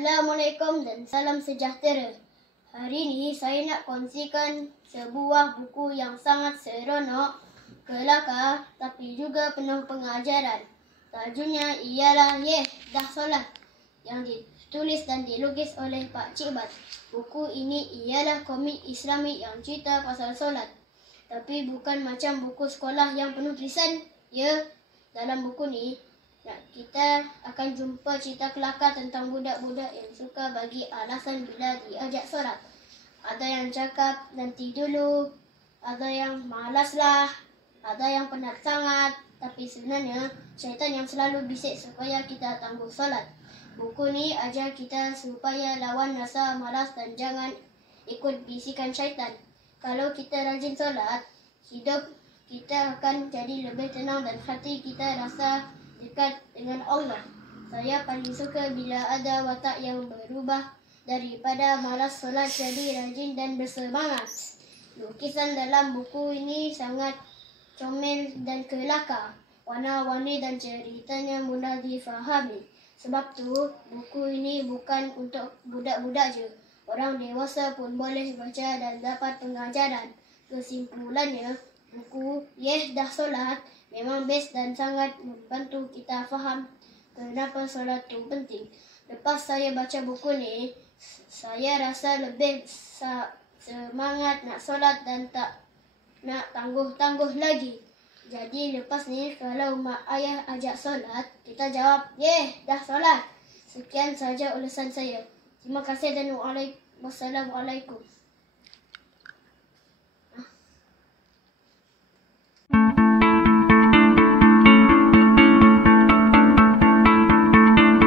Assalamualaikum dan salam sejahtera. Hari ini saya nak kongsikan sebuah buku yang sangat seronok, kelakar tapi juga penuh pengajaran. Tajuknya ialah Yeh Dah Solat yang ditulis dan dilukis oleh Pak Cik Bat. Buku ini ialah komik Islami yang cerita pasal solat. Tapi bukan macam buku sekolah yang penuh tulisan. Ya, dalam buku ni kita akan jumpa cerita kelakar tentang budak-budak yang suka bagi alasan bila diajak solat. Ada yang cakap nanti dulu, ada yang malaslah, ada yang penat sangat. Tapi sebenarnya syaitan yang selalu bisik supaya kita tangguh solat. Buku ni ajar kita supaya lawan rasa malas dan jangan ikut bisikan syaitan. Kalau kita rajin solat, hidup kita akan jadi lebih tenang dan hati kita rasa dekat dengan Allah. Saya paling suka bila ada watak yang berubah daripada malas solat jadi rajin dan bersemangat. Lukisan dalam buku ini sangat comel dan kelakar, warna-warni dan ceritanya mudah difahami. Sebab tu buku ini bukan untuk budak-budak je. Orang dewasa pun boleh baca dan dapat pengajaran. Kesimpulannya, buku Yeh Dah Solat memang best dan sangat membantu kita faham kenapa solat tu penting. Lepas saya baca buku ni, saya rasa lebih semangat nak solat dan tak nak tangguh-tangguh lagi. Jadi lepas ni kalau mak ayah ajak solat, kita jawab, Yeh dah solat. Sekian saja ulasan saya. Terima kasih dan wassalamualaikum.